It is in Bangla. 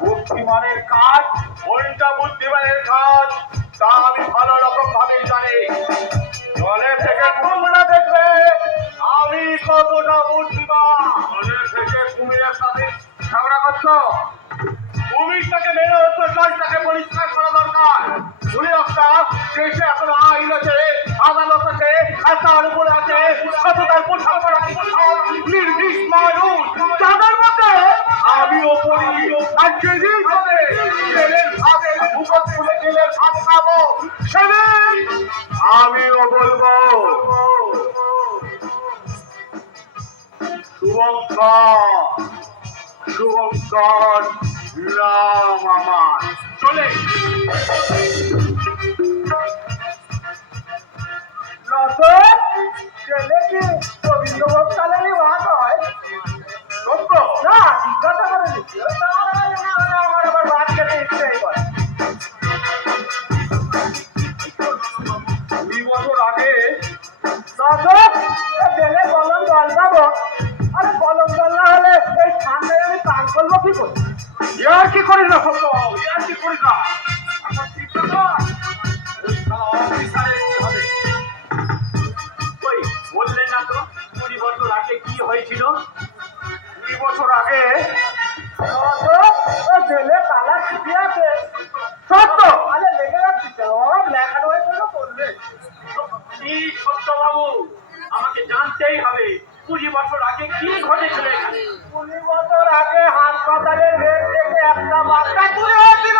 বুদ্ধিমানের কাজ কোনটা বুদ্ধিমানের কাজ তা আমি ভালো রকম ভাবে জানি। জলে থেকে তোমরা দেখবে আমি কতটা বুদ্ধিমান। জলে থেকে কুমিরের সাথে ঝগড়া করছো, কুমিরটাকে মেরে হতো জলটাকে পরিষ্কার করা দরকার। সুনিরক্ষা দেশে এখন আইন আছে, আদালত আছে, আর তার উপরে আছে সততার পোশাক করা নির্দিশ মানুষ, তাদের মধ্যে আমিও পড়ি। আর যেদিন হবে জেলের ভাবে মুখত খুলে জেলের ভাত খাবো, সেদিন আমিও বলবো শুভঙ্কর, শুভঙ্কর নাম আমার। চলে ছেলেকে রবীন্দ্রভোগ চালালে ভাত হয় সত্য না, জিজ্ঞাসা করে নিচ্ছি। আমার আবার ভাত খেতে ইচ্ছে করে। 2 বছর আগে জেলে কলম জল খাবো, আরে কলম জল না হলে এই ঠান্ডায় আমি কাজ করবো কি করে? ইয়ার কি করিস না সত্য, ইয়ার কি করিস না। এখন ঠিক না, ওই শালা অফিসারের কি হবে? ওই বললে না তো 20 বছর আগে কি হয়েছিল? 2 বছর আগে জেলে তালা ছিটি আছে সত্য। আরে লেগে যাচ্ছি লেখানো হয়েছিল করলে কি সত্য বাবু, আমাকে জানতেই হবে 20 বছর আগে কি ঘটেছিল এখানে। 20 বছর আগে হাসপাতালের বেড থেকে একটা বাচ্চা চুরি হয়েছিল।